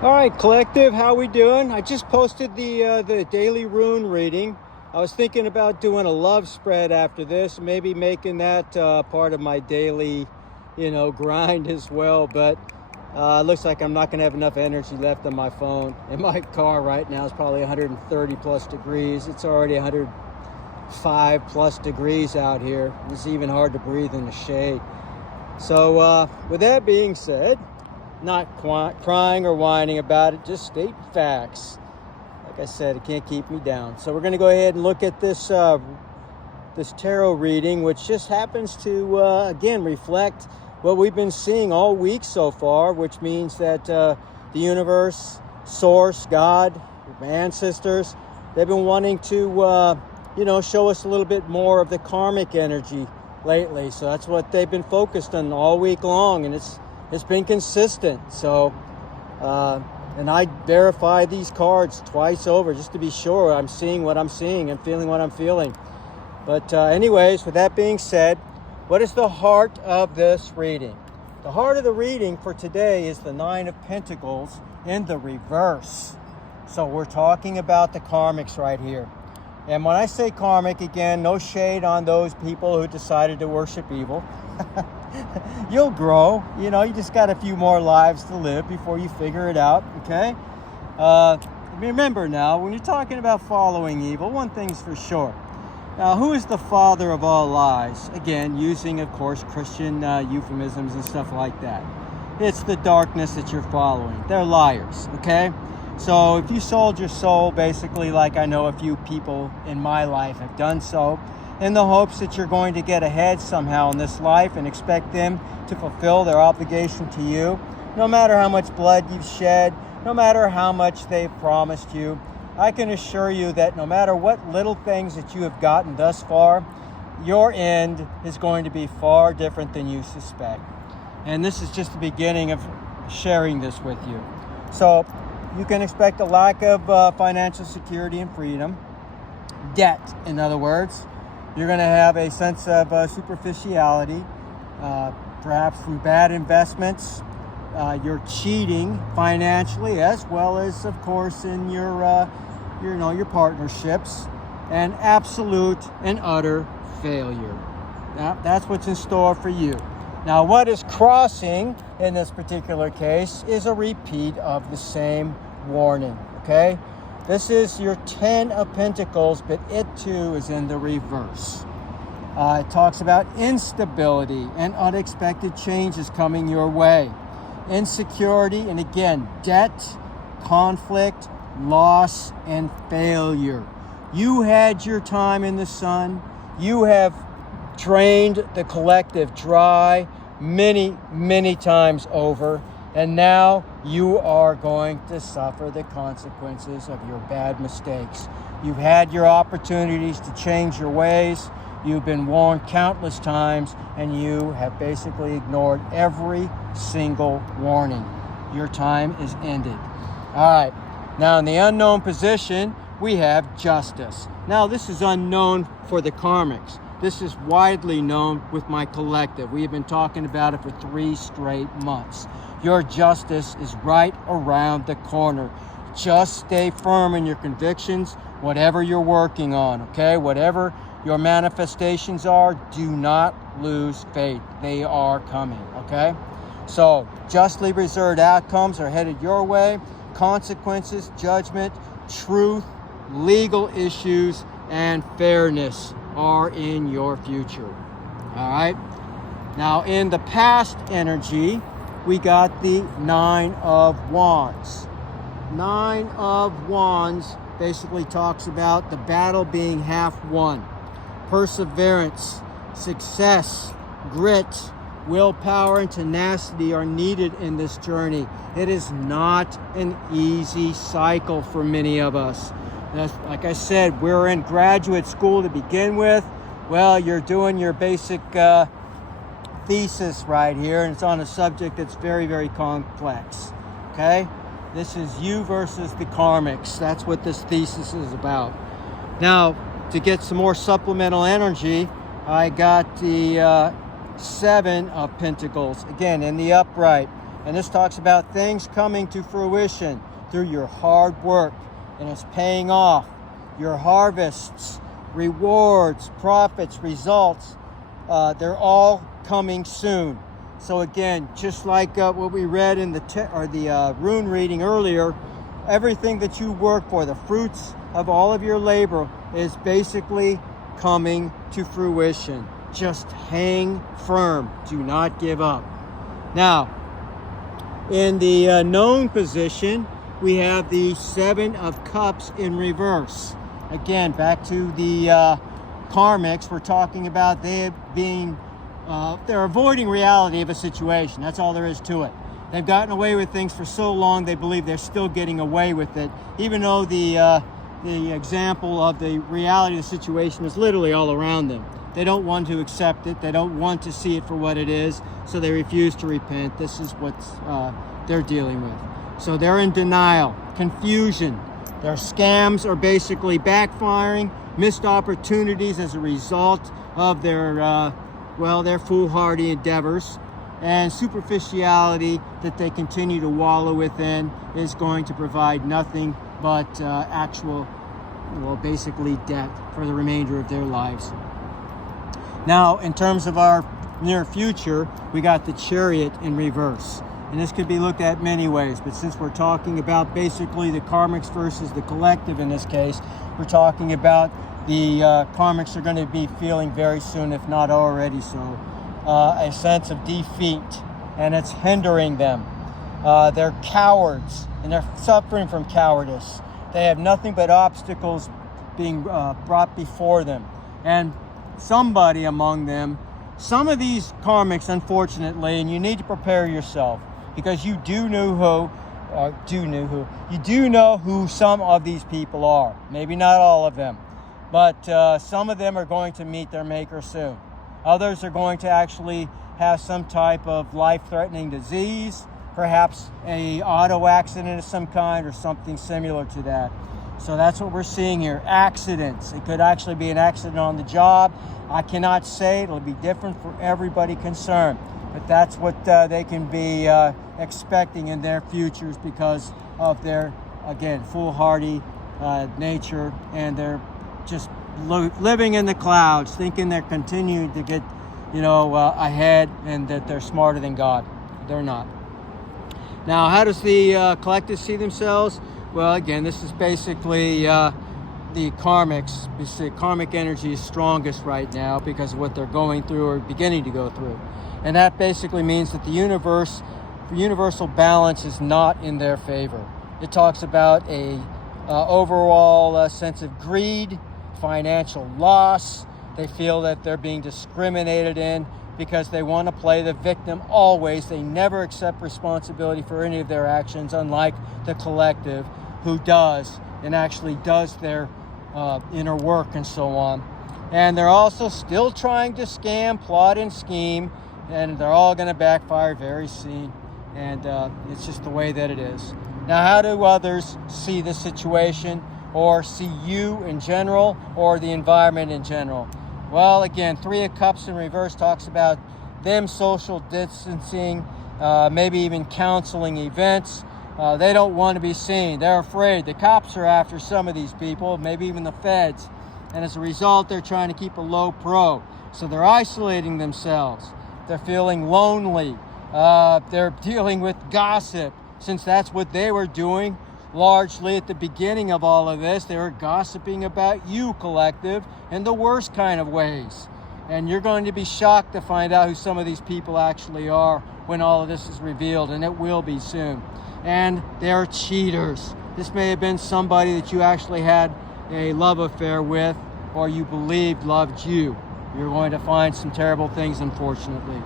All right, collective, how we doing? I just posted the daily rune reading. I was thinking about doing a love spread after this, maybe making that part of my daily, grind as well. But looks like I'm not going to have enough energy left on my phone. And my car right now is probably 130 plus degrees. It's already 105 plus degrees out here. It's even hard to breathe in the shade. So with that being said, not crying or whining about it, just state facts. Like I said, it can't keep me down. So we're going to go ahead and look at this this tarot reading, which just happens to, again, reflect what we've been seeing all week so far, which means that the universe, source, God, ancestors, they've been wanting to, show us a little bit more of the karmic energy lately. So that's what they've been focused on all week long, and it's been consistent. So, and I verify these cards twice over just to be sure I'm seeing what I'm seeing and feeling what I'm feeling. But anyways, with that being said, what is the heart of this reading? The heart of the reading for today is the Nine of Pentacles in the reverse. So we're talking about the karmics right here. And when I say karmic, again, no shade on those people who decided to worship evil. You'll grow, you just got a few more lives to live before you figure it out, okay? Remember now, when you're talking about following evil, one thing's for sure. Now, who is the father of all lies? Again, using, of course, Christian euphemisms and stuff like that. It's the darkness that you're following. They're liars, okay? So if you sold your soul, basically, like I know a few people in my life have done so, in the hopes that you're going to get ahead somehow in this life and expect them to fulfill their obligation to you, no matter how much blood you've shed, no matter how much they've promised you, I can assure you that no matter what little things that you have gotten thus far, your end is going to be far different than you suspect. And this is just the beginning of sharing this with you. So you can expect a lack of financial security and freedom. Debt, in other words. You're going to have a sense of superficiality, perhaps from bad investments. You're cheating financially, as well as, of course, in your partnerships, and absolute and utter failure. That's what's in store for you. Now, what is crossing in this particular case is a repeat of the same warning, okay? This is your 10 of Pentacles, but it too is in the reverse. It talks about instability and unexpected changes coming your way. Insecurity, and again, debt, conflict, loss, and failure. You had your time in the sun. You have drained the collective dry many, many times over. And now you are going to suffer the consequences of your bad mistakes. You've had your opportunities to change your ways. You've been warned countless times, and you have basically ignored every single warning. Your time is ended. All right. Now, in the unknown position, we have justice. Now, this is unknown for the karmics. This is widely known with my collective. We have been talking about it for 3 straight months. Your justice is right around the corner. Just stay firm in your convictions, whatever you're working on, okay? Whatever your manifestations are, do not lose faith. They are coming, okay? So, justly reserved outcomes are headed your way. Consequences, judgment, truth, legal issues, and fairness are in your future, all right? Now, in the past energy, we got the 9 of Wands. 9 of Wands basically talks about the battle being half won. Perseverance, success, grit, willpower, and tenacity are needed in this journey. It is not an easy cycle for many of us. Like I said, we're in graduate school to begin with. Well, you're doing your basic thesis right here, and it's on a subject that's very, very complex, okay? This is you versus the karmics. That's what this thesis is about. Now, to get some more supplemental energy, I got the 7 of Pentacles, again, in the upright. And this talks about things coming to fruition through your hard work, and it's paying off. Your harvests, rewards, profits, results, they're all coming soon. So again, just like what we read in the rune reading earlier, everything that you work for, the fruits of all of your labor, is basically coming to fruition. Just hang firm. Do not give up. Now, in the known position, we have the Seven of Cups in reverse. Again, back to the karmics, we're talking about they're avoiding reality of a situation. That's all there is to it. They've gotten away with things for so long, they believe they're still getting away with it, even though the example of the reality of the situation is literally all around them. They don't want to accept it. They don't want to see it for what it is, so they refuse to repent. This is what they're dealing with. So they're in denial, confusion. Their scams are basically backfiring, missed opportunities as a result of their foolhardy endeavors, and superficiality that they continue to wallow within is going to provide nothing but basically debt for the remainder of their lives. Now, in terms of our near future, we got the Chariot in reverse. And this could be looked at many ways, but since we're talking about basically the karmics versus the collective in this case, we're talking about the karmics are going to be feeling very soon, if not already so, a sense of defeat, and it's hindering them. They're cowards, and they're suffering from cowardice. They have nothing but obstacles being brought before them. And somebody among them, some of these karmics, unfortunately, and you need to prepare yourself, because you do know who some of these people are. Maybe not all of them, but some of them are going to meet their maker soon. Others are going to actually have some type of life-threatening disease, perhaps a auto accident of some kind or something similar to that. So that's what we're seeing here. Accidents. It could actually be an accident on the job. I cannot say. It'll be different for everybody concerned. But that's what they can be expecting in their futures because of their, again, foolhardy nature, and they're just living in the clouds, thinking they're continuing to get, ahead and that they're smarter than God. They're not. Now, how does the collective see themselves? Well, again, this is basically the karmics. The karmic energy is strongest right now because of what they're going through or beginning to go through. And that basically means that the universal balance is not in their favor. It talks about a overall sense of greed, financial loss. They feel that they're being discriminated in because they want to play the victim always. They never accept responsibility for any of their actions, unlike the collective, who does and actually does their inner work and so on. And they're also still trying to scam, plot, and scheme, and they're all going to backfire very soon. And it's just the way that it is. Now, how do others see the situation, or see you in general, or the environment in general? Well, again, Three of Cups in reverse talks about them social distancing, maybe even counseling events. They don't want to be seen. They're afraid. The cops are after some of these people, maybe even the feds. And as a result, they're trying to keep a low pro. So they're isolating themselves. They're feeling lonely. They're dealing with gossip, since that's what they were doing largely at the beginning of all of this. They were gossiping about you, collective, in the worst kind of ways. And you're going to be shocked to find out who some of these people actually are when all of this is revealed, and it will be soon. And they're cheaters. This may have been somebody that you actually had a love affair with, or you believed loved you. You're going to find some terrible things, unfortunately.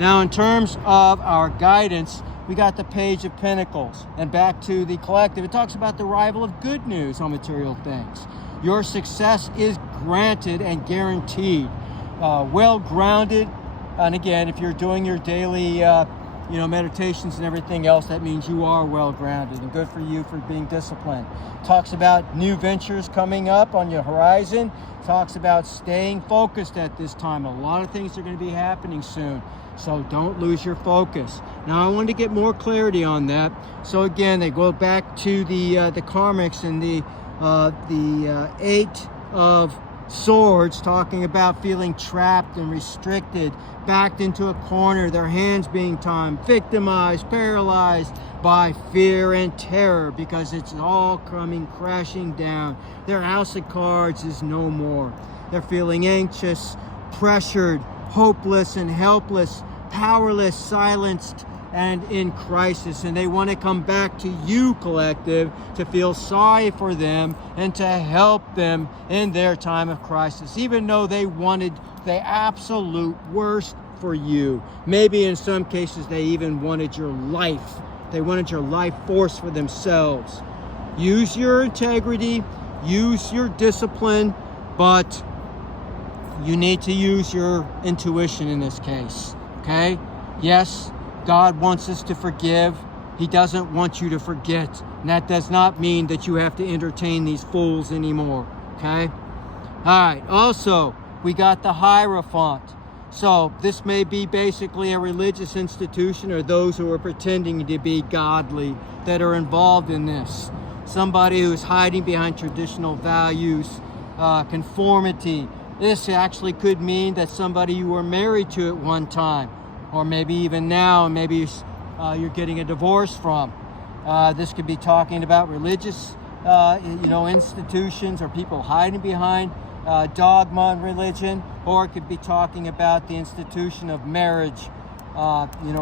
Now, in terms of our guidance, we got the Page of Pentacles. And back to the collective, it talks about the arrival of good news on material things. Your success is granted and guaranteed. Well-grounded. And again, if you're doing your daily meditations and everything else, that means you are well-grounded, and good for you for being disciplined. Talks about new ventures coming up on your horizon. Talks about staying focused at this time. A lot of things are going to be happening soon. So don't lose your focus. Now I want to get more clarity on that. So again, they go back to the karmics and the Eight of Swords, talking about feeling trapped and restricted, backed into a corner, their hands being tied, victimized, paralyzed by fear and terror, because it's all coming crashing down. Their house of cards is no more. They're feeling anxious, pressured, hopeless and helpless, powerless, silenced, and in crisis. And they want to come back to you, collective, to feel sorry for them and to help them in their time of crisis, even though they wanted the absolute worst for you. Maybe in some cases they even wanted your life. They wanted your life force for themselves. Use your integrity, use your discipline, but you need to use your intuition in this case, okay? Yes, God wants us to forgive. He doesn't want you to forget. And that does not mean that you have to entertain these fools anymore, okay? All right, also, we got the Hierophant. So this may be basically a religious institution or those who are pretending to be godly that are involved in this. Somebody who's hiding behind traditional values, conformity. This actually could mean that somebody you were married to at one time, or maybe even now, and maybe you're getting a divorce from. This could be talking about religious institutions or people hiding behind dogma and religion, or it could be talking about the institution of marriage,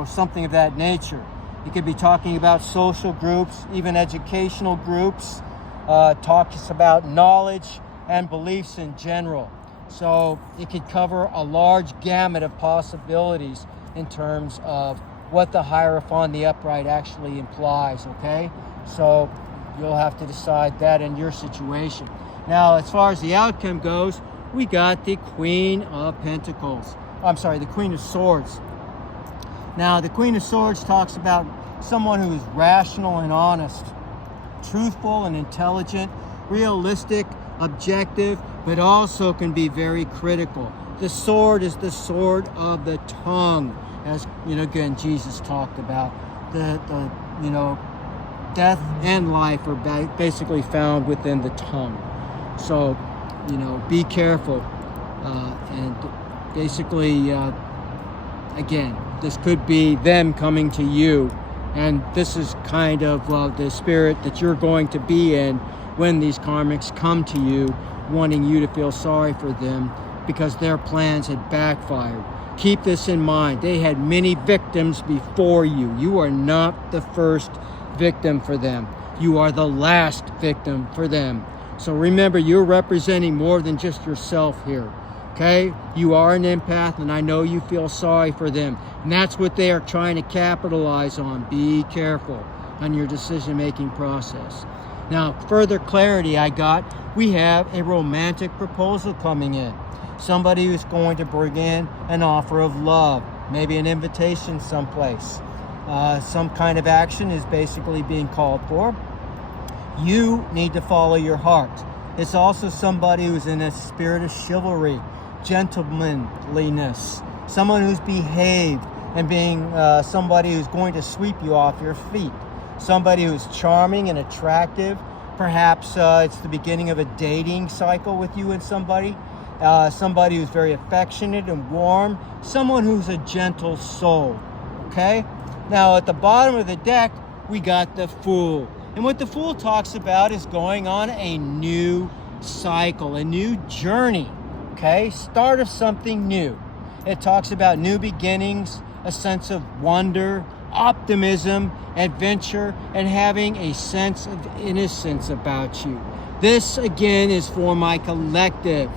something of that nature. It could be talking about social groups, even educational groups, talks about knowledge and beliefs in general. So it could cover a large gamut of possibilities in terms of what the Hierophant, the upright, actually implies, okay? So you'll have to decide that in your situation. Now, as far as the outcome goes, we got the Queen of Pentacles. The Queen of Swords. Now, the Queen of Swords talks about someone who is rational and honest, truthful and intelligent, realistic, objective, but also can be very critical. The sword is the sword of the tongue, as again Jesus talked about. The death and life are basically found within the tongue. So, be careful. And basically, again, this could be them coming to you, and this is kind of the spirit that you're going to be in when these karmics come to you, wanting you to feel sorry for them because their plans had backfired. Keep this in mind. They had many victims before you. You are not the first victim for them. You are the last victim for them. So remember, you're representing more than just yourself here, okay? You are an empath, and I know you feel sorry for them. And that's what they are trying to capitalize on. Be careful on your decision-making process. Now, further clarity I got, we have a romantic proposal coming in. Somebody who's going to bring in an offer of love, maybe an invitation someplace. Some kind of action is basically being called for. You need to follow your heart. It's also somebody who's in a spirit of chivalry, gentlemanliness, someone who's behaved and being somebody who's going to sweep you off your feet. Somebody who's charming and attractive. Perhaps it's the beginning of a dating cycle with you and somebody. Somebody who's very affectionate and warm. Someone who's a gentle soul. Okay? Now, at the bottom of the deck, we got the Fool. And what the Fool talks about is going on a new cycle, a new journey. Okay? Start of something new. It talks about new beginnings, a sense of wonder, optimism, adventure, and having a sense of innocence about you. This, again, is for my collective.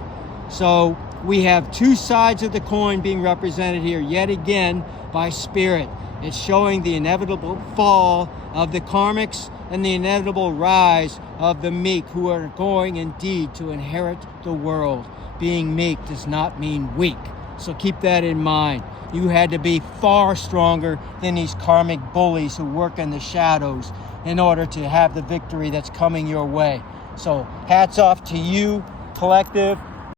So we have two sides of the coin being represented here, yet again, by spirit. It's showing the inevitable fall of the karmics and the inevitable rise of the meek, who are going indeed to inherit the world. Being meek does not mean weak. So keep that in mind. You had to be far stronger than these karmic bullies who work in the shadows in order to have the victory that's coming your way. So hats off to you, collective.